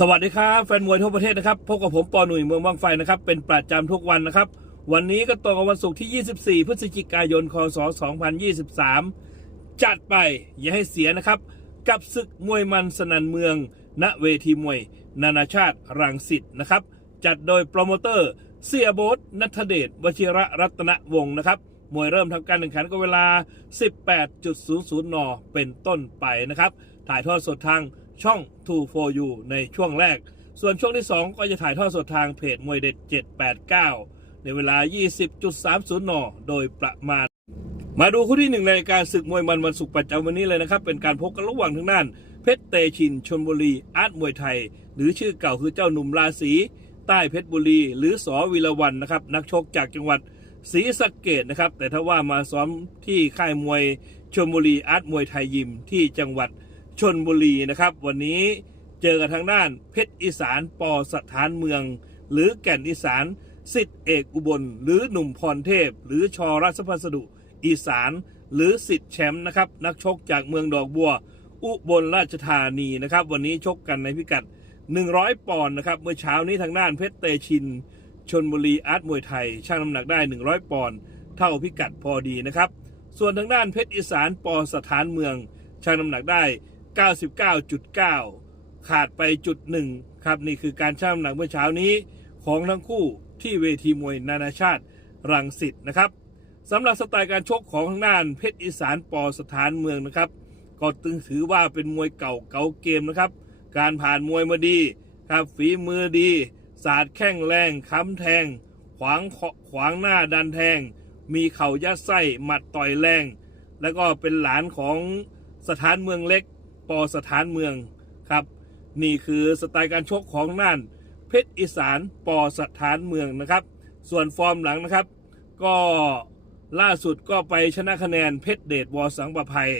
สวัสดีครับแฟนมวยทั่วประเทศนะครับพบกับผมปอหนุ่ยเมืองบางไฟนะครับเป็นประจำทุกวันนะครับ วันนี้ก็ตรงกับวันศุกร์ที่ 24 พฤศจิกายนคศ2023 จัดไปอย่าให้เสียนะครับ กับศึกมวยมันสนันเมือง ณเวทีมวย นานาชาติรังสิตนะครับ จัดโดยโปรโมเตอร์เสียโบทนัทเดชวชิระรัตนวงศ์นะครับมวยเริ่มทำการแข่งขันก็เวลา 18.00 น เป็นต้นไปนะครับ ถ่ายทอดสดทาง ช่อง 2 for you ในช่วงแรก ส่วนช่วงที่ 2 ก็จะถ่ายทอดสดทางเพจมวยเด็ด 789 ในเวลา 20.30 น โดยประมาณ มาดูคู่ที่หนึ่งในการศึกมวยมันวันศุกร์ประจำวันนี้เลยนะครับ เป็นการพบกันระหว่างทางด้าน เพชรเตชินชนบุรีอาร์ตมวยไทย หรือชื่อเก่าคือเจ้าหนุ่มราศีใต้เพชรบุรี หรือสอวิรวันนะครับนักชกจากจังหวัดศรีสะเกดนะครับ แต่ถ้าว่ามาซ้อมที่ค่ายมวยชนบุรีอาร์ตมวยไทยยิมที่จังหวัด ชนบุรีนะครับ วันนี้เจอกันทางด้านเพชรอีสานปอสถานเมือง หรือแก่นอีสานสิทธิเอกอุบล หรือหนุ่มพรเทพ หรือชอรัชพัสดุ อีสาน หรือสิทธิ์แชมป์นะครับ นักชกจากเมืองดอกบัว อุบลราชธานีนะครับ วันนี้ชกกันในพิกัด 100 ปอนด์นะครับ เมื่อเช้านี้ทางด้านเพชรเตชินชนบุรีอาร์ตมวยไทยช่างน้ำหนักได้ 100 ปอนด์เท่าพิกัดพอดีนะครับ ส่วนทางด้านเพชรอีสานปอสถานเมืองช่างน้ำหนักได้ 99.9 ขาดไปจุดหนึ่งครับนี่คือการช่างน้ำหนักเมื่อเช้านี้ของทั้งคู่ที่เวทีมวยนานาชาติรังสิตนะครับสำหรับสไตล์การชกของทางด้านเพชรอีสานปอสถานเมืองนะครับ ก็ตึงถือว่าเป็นมวยเก่าเก่าเกมนะครับ การผ่านมวยมาดีครับฝีมือดี ศาสาดแข้งแรงค้ำแทง ขวางขวางหน้าดันแทง มีเข่ายัดไส้หมัดต่อยแรง แล้วก็เป็นหลานของสถานเมืองเล็ก ปอสถานเมืองครับ นี่คือสไตล์การชกของน่านเพชรอีสานปอสถานเมืองนะครับ ส่วนฟอร์มหลังนะครับ ก็ล่าสุดก็ไปชนะคะแนนเพชรเดชวอสังประภัย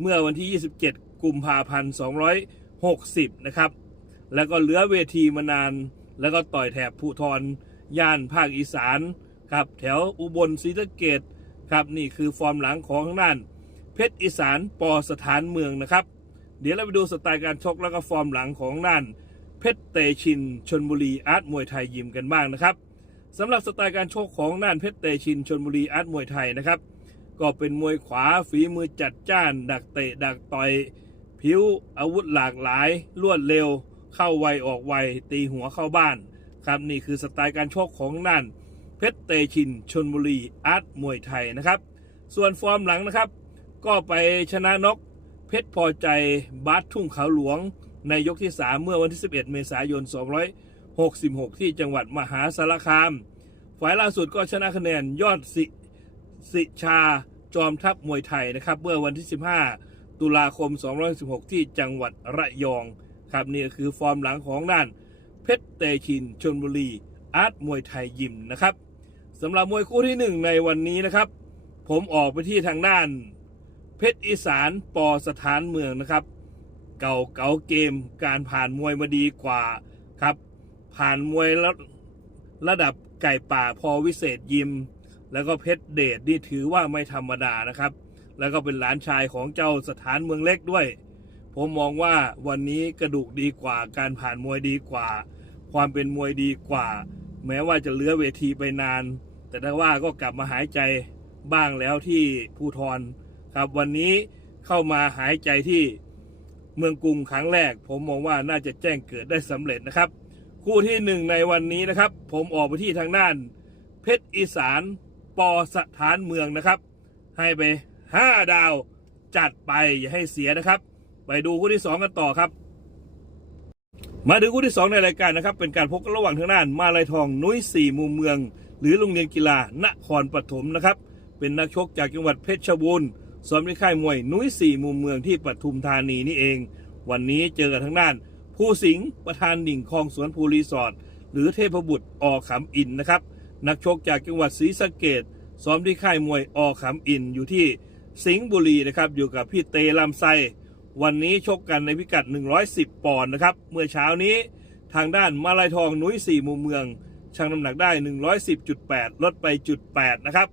เมื่อวันที่ 27 กุมภาพันธ์260 นะครับ แล้วก็เหลือเวทีมานาน แล้วก็ต่อยแถบภูทรย่านภาคอีสานครับแถวอุบลศรีสะเกดครับนี่คือฟอร์มหลังของทางด้าน เพชรอีสานปอสถานเมืองนะครับ เดี๋ยวเราไปดูสไตล์การชกแล้วก็ฟอร์มหลังของด้านเพชรเตชินชนบุรีอาร์ตมวยไทยยิมกันบ้างนะครับสำหรับสไตล์การชกของด้านเพชรเตชินชนบุรีอาร์ตมวยไทยนะครับ ก็เป็นมวยขวาฝีมือจัดจ้าน ดักเตะดักต่อยผิวอาวุธหลากหลาย รวดเร็ว เข้าไวออกไว ตีหัวเข้าบ้าน ครับนี่คือสไตล์การชกของด้านเพชรเตชินชนบุรีอาร์ตมวยไทยนะครับ ส่วนฟอร์มหลังนะครับ ก็ไปชนะน็อก เพชรพอใจบาสทุ่งเขาหลวง ในยกที่ 3 เมื่อวันที่ 11 เมษายน 266 ที่จังหวัดมหาสารคาม ฝ่ายล่าสุดก็ชนะคะแนนยอดสิสิชาจอมทัพมวยไทยนะครับ เมื่อวันที่ 15 ตุลาคม 216 ที่จังหวัดระยอง ครับนี่คือฟอร์มหลังของด้าน เพชรเตชินชนบุรีอาร์ตมวยไทยยิมนะครับสำหรับมวยคู่ที่หนึ่งในวันนี้นะครับ ผมออกไปที่ทางด้าน เพชรอีสานปอสถานเมืองนะครับ เก่าเก่าเกมการผ่านมวยมาดีกว่าครับ ผ่านมวยระระดับไก่ป่าพอวิเศษยิม แล้วก็เพชรเดชนี่ถือว่าไม่ธรรมดานะครับ แล้วก็เป็นหลานชายของเจ้าสถานเมืองเล็กด้วย ผมมองว่าวันนี้กระดูกดีกว่า การผ่านมวยดีกว่า ความเป็นมวยดีกว่า แม้ว่าจะเลื้อเวทีไปนาน แต่ถ้าว่าก็กลับมาหายใจบ้างแล้วที่ภูทร ครับวันนี้เข้ามาหายใจที่เมืองกรุงครั้งแรก ผมมองว่าน่าจะแจ้งเกิดได้สำเร็จนะครับ คู่ที่หนึ่งในวันนี้นะครับ ผมออกไปที่ทางด้าน เพชรอีสานปอสถานเมืองนะครับ ให้ไปห้าดาวจัดไปอย่าให้เสียนะครับ ไปดูคู่ที่สองกันต่อครับ มาดูคู่ที่2ในรายการนะครับ เป็นการพบกันระหว่างทางด้าน มาลายทองนุ้ยสี่มุมเมือง หรือโรงเรียนกีฬานครปฐมนะครับ เป็นนักชกจากจังหวัดเพชรบูรณ์ ซ้อมที่ค่ายมวยนุ้ยสี่มุมเมืองที่ปทุมธานีนี่เอง วันนี้เจอกันทางด้าน ผู้สิงห์ประธานดิ่งคลองสวนภูรีสอร์ทหรือเทพบุตรอขำอินนะครับ นักชกจากจังหวัดศรีสะเกดซ้อมที่ค่ายมวยอขำอินอยู่ที่สิงห์บุรีนะครับอยู่กับพี่เตลำไซวันนี้ชกกันในพิกัด 110 ปอนด์นะครับ เมื่อเช้านี้ทางด้านมาลายทองนุ้ยสี่มุมเมืองชั่งน้ำหนักได้ 110.8 ลดไปจุด8นะครับ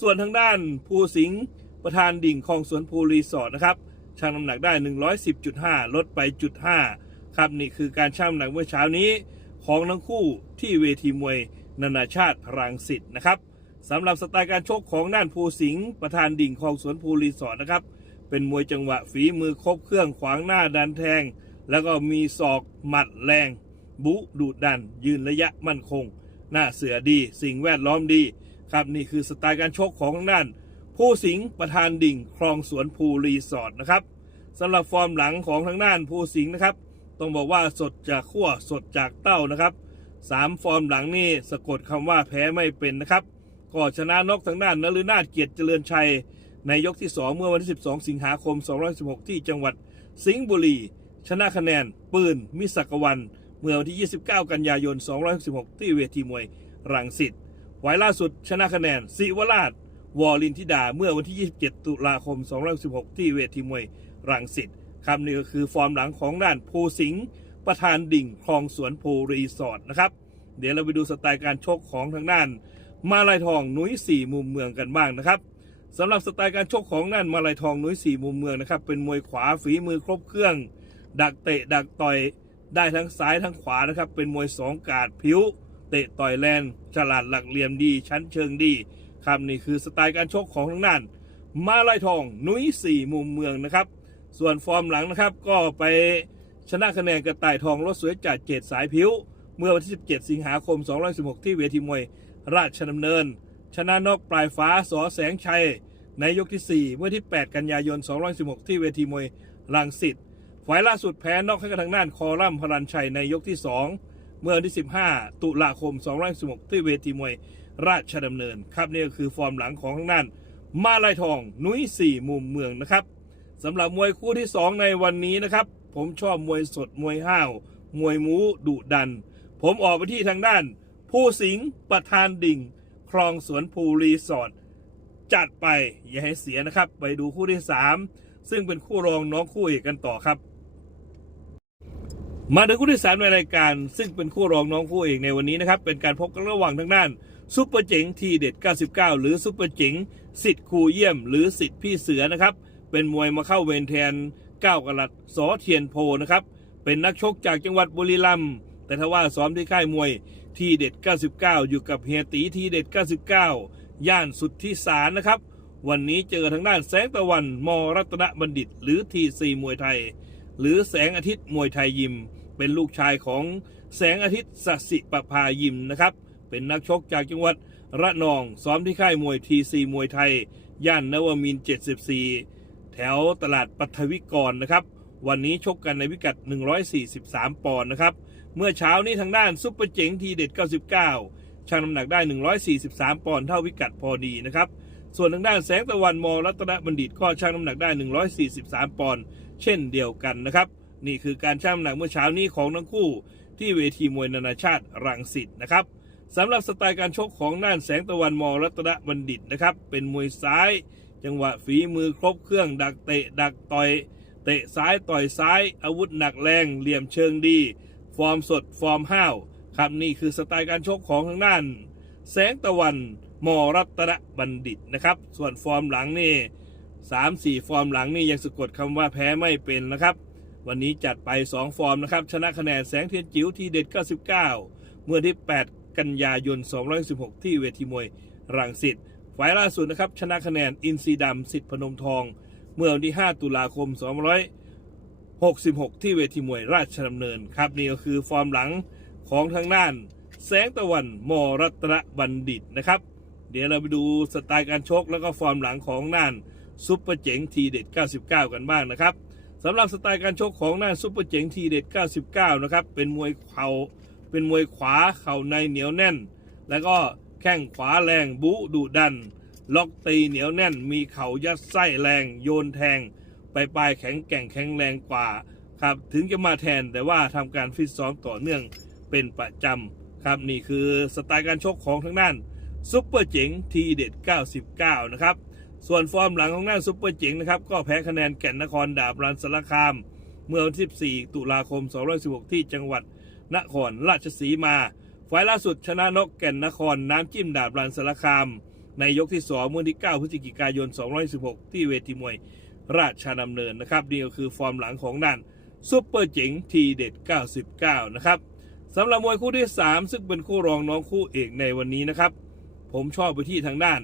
ส่วนทางด้านภูสิงห์ ประธานดิ่งคลองสวนภูรีสอร์ทนะครับชั่งน้ำหนักได้ 110.5 ลดไปจุด5ครับนี่คือการช่งน้ำหนักเมื่อเช้านี้ ของทั้งคู่ที่เวทีมวยนานาชาติรังสิตนะครับสำหรับสไตล์การชกของด้านภูสิงห์ประธานดิ่งคลองสวนภูรีสอร์ทนะครับ เป็นมวยจังหวะฝีมือครบเครื่องขวางหน้าดันแทง แล้วก็มีศอกหมัดแรง บุดุดัน ยืนระยะมั่นคง หน้าเสือดี สิ่งแวดล้อมดี ครับนี่คือสไตล์การชกของทางด้าน ผู้สิงห์ประธานดิ่งคลองสวนภูรีสอร์ทนะครับสำหรับฟอร์มหลังของทางด้านผู้สิงห์นะครับ ต้องบอกว่าสดจากขั้วสดจากเต้านะครับสามฟอร์มหลังนี่สะกดคำว่าแพ้ไม่เป็นนะครับก็ชนะนกทางด้านนฤนาถเกียรติเจริญชัย ในยกที่ 2 เมื่อวันที่ 12 สิงหาคม 216 ที่จังหวัดสิงห์บุรี ชนะคะแนน ปืน มิสักวันเมื่อวันที่ 29 กันยายน 216 ที่เวทีมวยรังสิตไว้ล่าสุดชนะคะแนนศิวราช วอลินทิดาเมื่อวันที่ 27 ตุลาคม216ที่เวทีมวยรังสิตครับนี่ก็คือฟอร์มหลังของด้านภูสิงห์ประธานดิ่งคลองสวนภูรีสอร์ทนะครับ เดี๋ยวเราไปดูสไตล์การชกของทางด้าน มาลายทองนุ้ยสี่มุมเมืองกันบ้างนะครับสำหรับสไตล์การชกของนั่นมาลายทองนุ้ยสี่มุมเมืองนะครับเป็นมวยขวาฝีมือครบเครื่อง ดักเตะดักต่อยได้ทั้งซ้ายทั้งขวานะครับ เป็นมวยสองกาดผิว เตะต่อยแลนฉลาดหลักเหลี่ยมดี ชั้นเชิงดี ครับนี่คือสไตล์การชกของทางด้าน มาลายทองนุ้ยสี่มุมเมืองนะครับ ส่วนฟอร์มหลังนะครับก็ไปชนะคะแนนกระต่ายทองรถสวยจัดเจ็ดสายผิว เมื่อวันที่ 17 สิงหาคม 216 ที่เวทีมวยราชดำเนิน ชนะนอกปลายฟ้าสอแสงชัย ในยกที่ 4 เมื่อที่ 8 กันยายน 216 ที่เวทีมวยรังสิตฝ่ายล่าสุดแพ้นอกให้กับทางด้านคอรัมพลันชัยในยกที่ 2 เมื่อวันที่ 15 ตุลาคม 216 ที่เวทีมวย ราชดำเนินครับนี่ก็คือฟอร์มหลังของทางด้าน มาลายทองนุ้ยสี่มุมเมืองนะครับสำหรับมวยคู่ที่ 2 ในวันนี้นะครับ ผมชอบมวยสดมวยห้าว มวยมูดุดัน ผมออกไปที่ทางด้าน ผู้สิงประธานดิ่ง คลองสวนภูรีสอร์ทจัดไปอย่าให้เสียนะครับ ไปดูคู่ที่ 3 ซึ่งเป็นคู่รองน้องคู่เอกกันต่อครับ มาถึงคู่ที่ 3 ในรายการ ซึ่งเป็นคู่รองน้องคู่เอกในวันนี้นะครับ เป็นการพบกันระหว่างทางด้าน ซุปเปอร์เจ๋งทีเด็ด 99 หรือซุปเปอร์เจ๋งสิทธิ์ครูเยี่ยม หรือสิทธิ์พี่เสือนะครับ เป็นมวยมาเข้าเวรแทนก้าวกลัดสอเทียนโพนะครับ เป็นนักชกจากจังหวัดบุรีรัมย์แต่ถ้าว่าซ้อมที่ค่ายมวยทีเด็ด 99 อยู่กับเฮียตีทีเด็ด 99 ย่านสุดที่สารนะครับ วันนี้เจอทางด้านแสงตะวันมรัตนบัณฑิต หรือทีซีมวยไทย หรือแสงอาทิตย์มวยไทยยิม เป็นลูกชายของแสงอาทิตย์สสิประภายิมนะครับ เป็นนักชกจากจังหวัดระนอง ซ้อมที่ค่ายมวยทีซีมวยไทย ย่านนวมิน 74 แถวตลาดปัทวิกรนะครับ วันนี้ชกกันในพิกัด 143 ปอนด์นะครับ เมื่อเช้านี้ทางด้านซุปเปอร์เจ๋งทีเด็ด 99 ชั่งน้ำหนักได้ 143 ปอนด์เท่าพิกัดพอดีนะครับส่วนทางด้านแสงตะวันมอรัตนบัณฑิตก็ชั่งน้ำหนักได้ 143 ปอนด์เช่นเดียวกันนะครับ นี่คือการชั่งน้ำหนักเมื่อเช้านี้ของทั้งคู่ที่เวทีมวยนานาชาติรังสิตนะครับ สำหรับสไตล์การชกของด้านแสงตะวันมอรัตนบัณฑิตนะครับ เป็นมวยซ้าย จังหวะฝีมือครบเครื่องดักเตะดักต่อย เตะซ้ายต่อยซ้าย อาวุธหนักแรง เหลี่ยมเชิงดี ฟอร์มสดฟอร์มห้าวครับนี่คือสไตล์การชกของทางด้าน แสงตะวันมอรัตนบัณฑิตนะครับ ส่วนฟอร์มหลังนี่สามสี่ฟอร์มหลังนี่ยังสะกดคำว่าแพ้ไม่เป็นนะครับ วันนี้จัดไป 2 ฟอร์มนะครับ ชนะคะแนนแสงเทียนจิ๋วทีเด็ด 99 เมื่อที่ 8 กันยายน 216 ที่เวทีมวยรังสิตฝ่ายล่าสุดนะครับ ชนะคะแนนอินซีดำสิทธิ์พนมทอง เมื่อวันที่ 5 ตุลาคม 266 ที่เวทีมวยราชดำเนินครับนี่ก็คือฟอร์มหลังของทางด้าน แสงตะวันมรัตนบัณฑิตนะครับ เดี๋ยวเราไปดูสไตล์การชกแล้วก็ฟอร์มหลังของน่านซุปเปอร์เจ๋งทีเด็ด 99 กันบ้างนะครับสำหรับสไตล์การชกของน่านซุปเปอร์เจ๋งทีเด็ด 99 นะครับเป็นมวยเข่า เป็นมวยขวาเข่าในเหนียวแน่น แล้วก็แข้งขวาแรงบุดุดัน ล็อกตีเหนียวแน่น มีเข่ายัดไส้แรงโยนแทงไปปลายแข็งแกร่งแข็งแรงกว่าครับถึงจะมาแทนแต่ว่าทำการฟิตซ้อมต่อเนื่องเป็นประจำครับนี่คือสไตล์การชกของทางด้านซุปเปอร์เจ๋งทีเด็ด 99 นะครับ ส่วนฟอร์มหลังของหน้าซุปเปอร์เจ๋งนะครับ ก็แพ้คะแนนแก่นนครดาบรันสารคาม เมื่อวันที่ 4 ตุลาคม 216 ที่จังหวัด นครราชสีมา ฝ่ายล่าสุดชนะนกแก่นนครน้ำจิ้มดาบรันสารคาม ในยกที่2เมื่อที่ 9 พฤศจิกายน 216 ที่เวทีมวยราชดำเนินนะครับนี่ก็คือฟอร์มหลังของด้านซุปเปอร์เจ๋งทีเด็ด 99 นะครับสำหรับมวยคู่ที่ 3 ซึ่งเป็นคู่รองน้องคู่เอกในวันนี้นะครับ ผมชอบไปที่ทางด้าน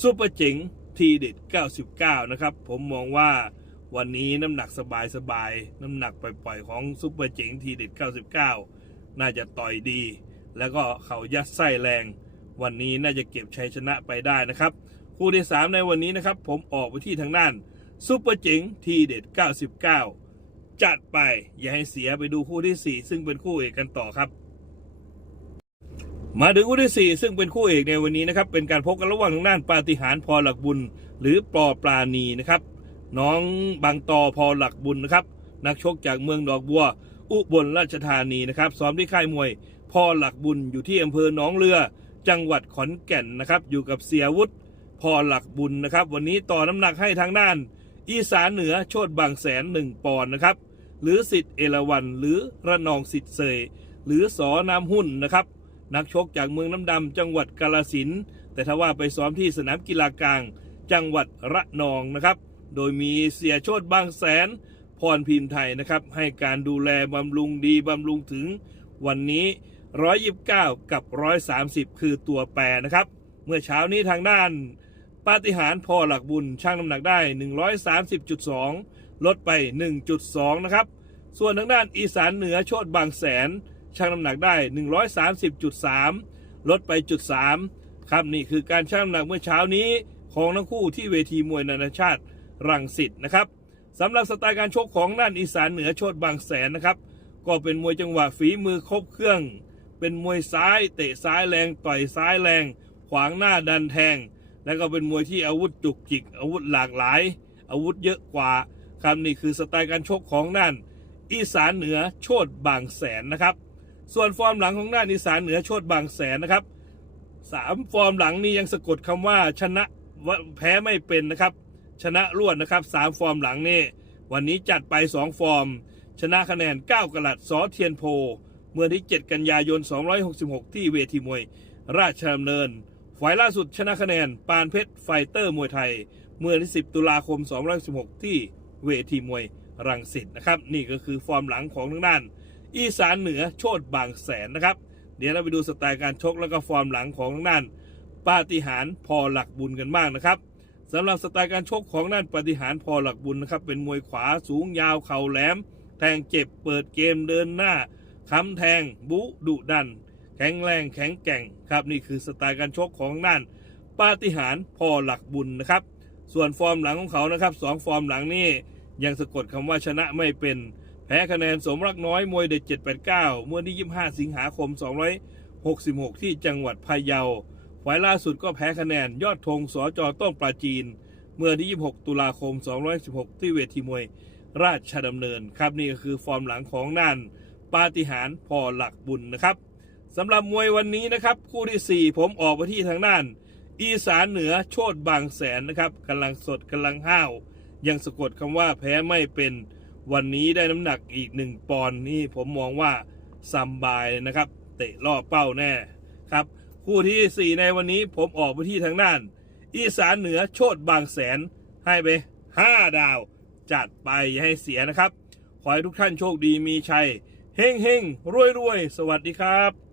ซุปเปอร์เจ๋งทีเด็ด 99 นะครับ ผมมองว่าวันนี้น้ำหนักสบายๆน้ำหนักปล่อยๆของซุปเปอร์เจ๋งทีเด็ด 99 น่าจะต่อยดี แล้วก็เขายัดไส้แรง วันนี้น่าจะเก็บชัยชนะไปได้นะครับ คู่ที่ 3 ในวันนี้นะครับ ผมออกไปที่ทางด้านซุปเปอร์เจ๋งทีเด็ด 99 จัดไปอย่าให้เสียไปดูคู่ที่ 4 ซึ่งเป็นคู่เอกกันต่อครับ มาถึงคู่ที่ 4 ซึ่งเป็นคู่เอกในวันนี้นะครับ เป็นการพบกันระหว่างทางด้านปาฏิหาริย์พอหลักบุญ หรือปอปราณีนะครับ น้องบางตอพอหลักบุญนะครับนักชกจากเมืองดอกบัว อุบลราชธานีนะครับซ้อมที่ค่ายมวยพ่อหลักบุญอยู่ที่อำเภอหนองเรือ จังหวัดขอนแก่นนะครับ อยู่กับเสียวุฒิพ่อหลักบุญนะครับ วันนี้ต่อน้ำหนักให้ทางด้าน อีสานเหนือโชดบางแสนหนึ่งปอนด์นะครับ หรือสิทธิ์เอราวันหรือระนองสิทธิ์เสยหรือสอน้ำหุ้นนะครับ นักชกจากเมืองน้ำดำจังหวัดกาลสินแต่ถ้าว่าไปซ้อมที่สนามกีฬากลาง จังหวัดระนองนะครับ โดยมีเสียโชดบางแสน พรพิมพ์ไทยนะครับ ให้การดูแลบำรุงดีบำรุงถึงวันนี้ 129 กับ 130 คือตัวแปรนะครับ เมื่อเช้านี้ทางด้านปาฏิหาริย์พอหลักบุญช่างน้ำหนักได้ 130.2 ลดไป 1.2 นะครับ ส่วนทางด้านอีสานเหนือโชดบางแสนช่างน้ำหนักได้ 130.3 ลดไปจุด3ครับนี่คือการช่างน้ำหนักเมื่อเช้านี้ของทั้งคู่ที่เวทีมวยนานาชาติรังสิตนะครับ สำหรับสไตล์การชกของด้านอีสานเหนือโชดบางแสนนะครับ ก็เป็นมวยจังหวะฝีมือครบเครื่อง เป็นมวยซ้ายเตะซ้ายแรงต่อยซ้ายแรง ขวางหน้าดันแทง แล้วก็เป็นมวยที่อาวุธจุกจิก อาวุธหลากหลาย อาวุธเยอะกว่าครับนี่คือสไตล์การชกของด้านอีสานเหนือโชดบางแสนนะครับ ส่วนฟอร์มหลังของด้านอีสานเหนือโชดบางแสนนะครับสามฟอร์มหลังนี้ยังสะกดคำว่าชนะแพ้ไม่เป็นนะครับ ชนะรวดนะครับสามฟอร์มหลังนี่วันนี้จัดไปสองฟอร์ม ชนะคะแนน 9 กลัดสอเทียนโพ เมื่อที่ 7 กันยายน 266 ที่เวทีมวย ราชดำเนิน ฝ่ายล่าสุดชนะคะแนน ปานเพชรไฟเตอร์มวยไทย เมื่อที่ 10 ตุลาคม 216 ที่เวทีมวยรังสิตนะครับ นี่ก็คือฟอร์มหลังของทางด้าน อีสานเหนือโชดบางแสนนะครับ เดี๋ยวเราไปดูสไตล์การชกแล้วก็ฟอร์มหลังของทางด้าน ปาฏิหาริย์พอหลักบุญกันบ้างนะครับ สำหรับสไตล์การชกของด้านปาฏิหาริย์พอหลักบุญนะครับ เป็นมวยขวาสูงยาวเข่าแหลม แทงเจ็บเปิดเกมเดินหน้าค้ำแทง บุดุดัน แข็งแรงแข็งแกร่งครับ นี่คือสไตล์การชกของด้านปาฏิหาริย์พอหลักบุญนะครับ ส่วนฟอร์มหลังของเขานะครับสองฟอร์มหลังนี่ยังสะกดคำว่าชนะไม่เป็น แพ้คะแนนสมรักน้อยมวยเด็ด789 เมื่อที่25 สิงหาคม 266 ที่จังหวัดพะเยา ฝ่ายล่าสุดก็แพ้คะแนนยอดธงสจต้องปราจีน เมื่อที่ 26 ตุลาคม 216 ที่เวทีมวยราชดำเนินครับนี่ก็คือฟอร์มหลังของน่านปาฏิหาริย์พอหลักบุญนะครับสำหรับมวยวันนี้นะครับ คู่ที่ 4 ผมออกไปที่ทางด้าน อีสานเหนือโชดบางแสนนะครับกำลังสดกำลังห้าว ยังสะกดคำว่าแพ้ไม่เป็นวันนี้ได้น้ำหนักอีกหนึ่งปอนด์นี่ผมมองว่าซัมบายเลยนะครับ เตะล่อเป้าแน่ครับ คู่ที่ 4 ในวันนี้ผมออกไปที่ทางด้าน อีสานเหนือโชดบางแสนให้ไป 5 ดาว จัดไปอย่าให้เสียนะครับ ขอให้ทุกท่านโชคดีมีชัยเฮงเฮงรวยรวยสวัสดีครับ